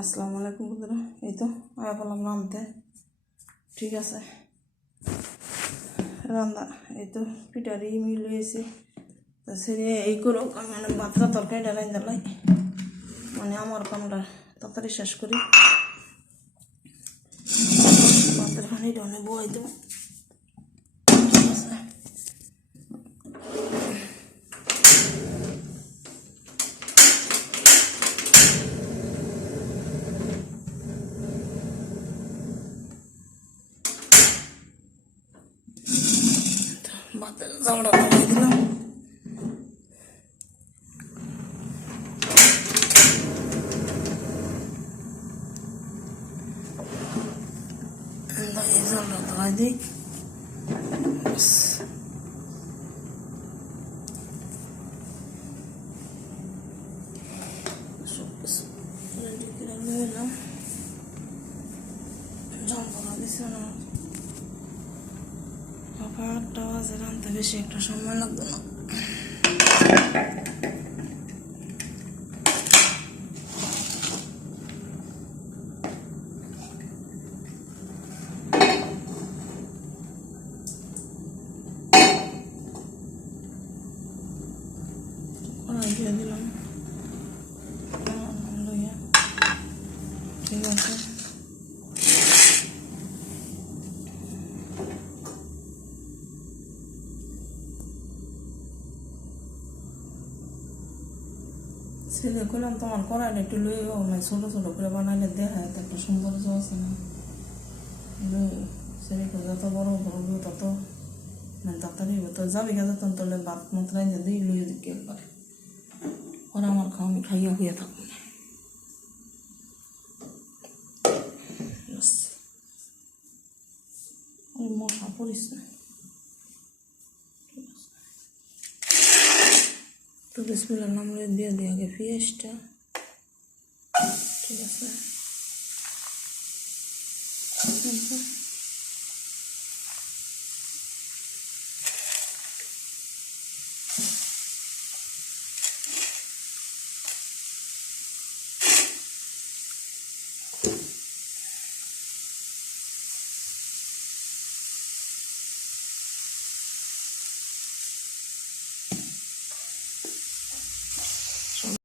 আসসালামু আলাইকুম বন্ধুরা। এই তো আয়া বললাম রাঁধতে। ঠিক আছে, রান্না এই তো পিঠারি মিল হয়েছে। তা সেরে এই করো আমি মানে ভাতটা তরকারি ডালাই ডালাই মানে আমার কামটা তাড়াতাড়ি শেষ করি। ভাতের পানিটা অনেক বই দেবো। ঠিক আছে, ভাতের জামড়া বই দিলাম। এই জামড়া ধোয়াই দিই। সব কিছু রেডি করে নিয়ে এলাম। জল দিছে না, 8টা বাজে, রান্তে বেশি একটা সময় লাগবে না। কড়াই দিয়ে দিলাম। ঠিক আছে, ছেলে করলাম তোমার কড়াইটা একটু লই মানে ছোটো ছোটো করে বানাইলে দেখায় তো একটা সৌন্দর্য আছে না। ছেলে যত বড় বড় তত মানে তাড়াতাড়ি তো যাবে গেছে তখন তোলে ভাত মাত্রায় দিই লুয়ে দিকে একবারে ওরা আমার খাওয়া আমি খাইয়া হইয়া থাকবো না। মশা পড়িস না। তো বিসমিল্লাহির নাম দিয়ে দিই আগে পেঁয়াজটা। ঠিক আছে,